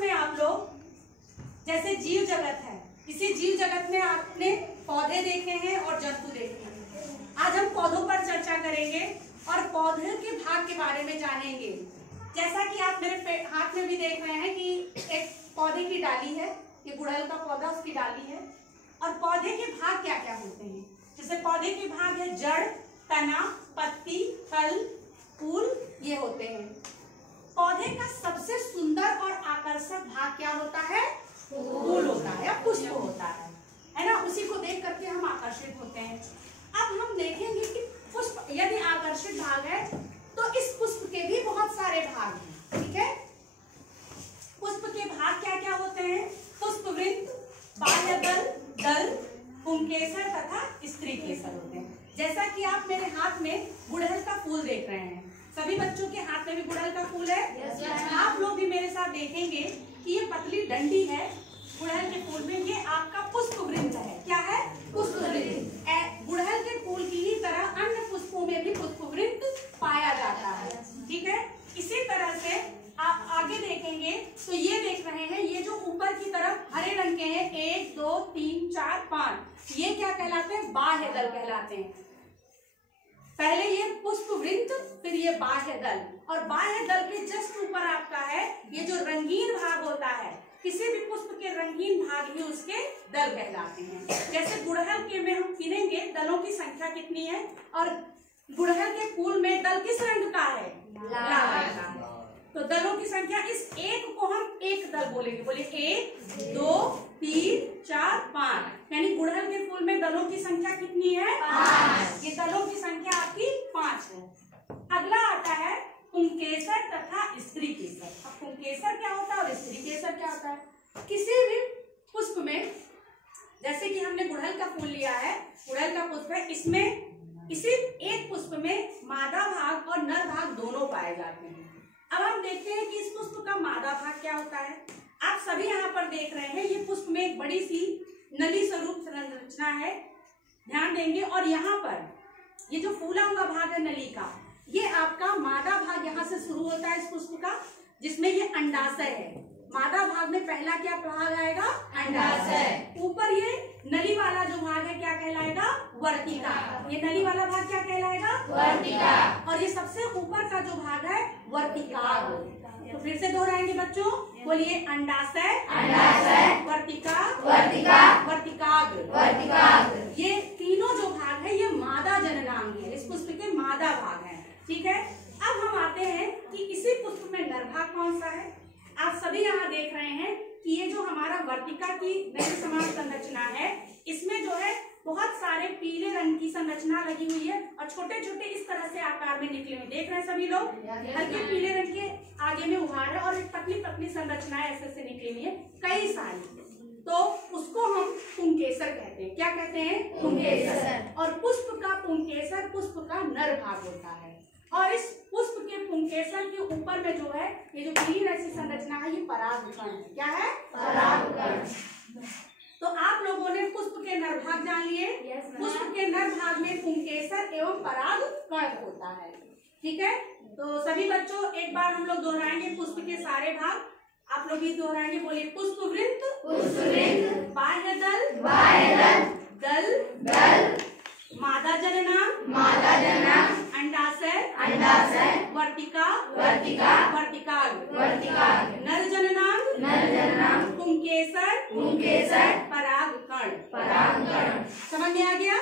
में आप लोग जैसे जीव जगत है, इसी जीव जगत में आपने पौधे देखे हैं और जंतु देखे हैं। आज हम पौधों पर चर्चा करेंगे और पौधे के भाग के बारे में जानेंगे। जैसा कि आप मेरे हाथ में भी देख रहे हैं कि एक पौधे की डाली है, ये गुड़हल का पौधा, उसकी डाली है। और पौधे के भाग क्या क्या होते हैं? जैसे पौधे के भाग है जड़, तना, पत्ती, फल, फूल, ये होते हैं। पौधे का सबसे सुंदर और आकर्षक भाग क्या होता है? फूल होता है या पुष्प होता है ना। उसी को देख करके हम आकर्षित होते हैं। अब हम देखेंगे कि पुष्प यदि आकर्षित भाग है तो इस पुष्प के भी बहुत सारे भाग हैं, ठीक है। पुष्प के भाग क्या क्या होते हैं? पुष्पवृंत, बाह्यदल, दल, पुंकेसर तथा स्त्री केसर होते हैं। जैसा कि आप मेरे हाथ में गुड़हल का फूल देख रहे हैं, सभी बच्चों के हाथ में भी गुड़हल का फूल है। आप लोग भी मेरे साथ देखेंगे कि ये पतली डंडी है गुड़हल के फूल में, ये आपका पुष्पवृंत है। क्या है? पुष्पवृंत। गुड़हल के फूल की ही तरह अन्य पुष्पों में भी पुष्पवृंत पाया जाता है, ठीक है। इसी तरह से आप आगे देखेंगे तो ये देख रहे हैं, ये जो ऊपर की तरफ हरे रंग के हैं, 1 2 3 4 5, ये क्या कहलाते हैं? बाह्य दल कहलाते हैं। पहले ये पुष्पवृंत, फिर ये बाह्य दल, और बाह्य दल के जस्ट ऊपर आपका है ये जो रंगीन भाग होता है। किसी भी पुष्प के रंगीन भाग ही उसके दल कहलाते हैं। जैसे गुड़हल के में हम गिनेंगे दलों की संख्या कितनी है, और गुड़हल के फूल में दल किस रंग का है? लाल का। तो दलों की संख्या, इस एक को हम एक दल बोलेंगे। बोले 1 2 3 4 5, यानी गुड़हल के फूल में दलों की संख्या कितनी है? 5। ये दलों की संख्या आपकी 5 है। अगला आता है पुंकेसर तथा स्त्री केसर। अब पुंकेसर क्या होता है और स्त्री केसर क्या होता है? किसी भी पुष्प में, जैसे कि हमने गुड़हल का फूल लिया है, गुड़हल का पुष्प है, इसमें इसी एक पुष्प में मादा भाग और नर भाग दोनों पाए जाते हैं। अब हम देखते हैं कि इस पुष्प का मादा भाग क्या होता है। आप सभी यहाँ पर देख रहे हैं, ये पुष्प में एक बड़ी सी नली स्वरूप संरचना है, ध्यान देंगे। और यहाँ पर ये जो फूला हुआ भाग है नली का, ये आपका मादा भाग यहाँ से शुरू होता है इस पुष्प का, जिसमें ये अंडाशय है। मादा भाग में पहला क्या भाग आएगा? अंडाशय। ऊपर ये नली वाला जो भाग है क्या कहलाएगा? वर्तिका। ये नली वाला भाग क्या कहलाएगा? वर्तिका। और ये सबसे ऊपर का जो भाग है वर्तिकाग्र। तो फिर से दोहराएंगे बच्चों, बोलिए अंडाशय, अंडाशय, वर्तिका, वर्तिका, वर्तिकाग्र, वर्तिकाग्र। ये तीनों जो भाग है ये मादा जननांग है, इस पुष्प के मादा भाग है, ठीक है। अब हम आते हैं कि इसी पुष्प में नर भाग कौन सा है। आप सभी यहाँ देख रहे हैं कि ये जो हमारा वर्तिका की नली समान संरचना है, इसमें जो है बहुत सारे पीले रंग की संरचना लगी हुई है और छोटे छोटे इस तरह से आकार में निकले हुए देख रहे हैं सभी लोग। हल्के पीले रंग के आगे में उभार है और एक पतली पतली संरचनाएं ऐसे निकली हुई है कई सारी, तो उसको हम पुंकेसर कहते हैं। क्या कहते हैं? पुंकेसर। और पुष्प का पुंकेसर पुष्प का नर भाग होता है। और इस पुष्प के पुंकेसर के ऊपर में जो है ये जो पीली ऐसी संरचना है, ये परागकण है। क्या है? परागकण। तो आप लोगों ने पुष्प के नर भाग जान लिए। पुष्प के नर भाग में पुंकेसर एवं परागकण होता है, ठीक है। तो सभी बच्चों एक बार हम लोग दोहराएंगे पुष्प के सारे भाग, आप लोग भी दोहराएंगे। बोलिए पुष्पवृंत, पुष्पवृंत, बाह्यदल, बाह्यदल, दल, दल, मादा जननांग, मादा जननांग, अंडाशय, अंडाशय, वर्तिका, वर्तिका, वर्तिकाग्र, वर्तिकाग्र, नर जननांग, नर जननांग, पुंकेसर, पुंकेसर, परागकण, परागकण। समझ में आ गया?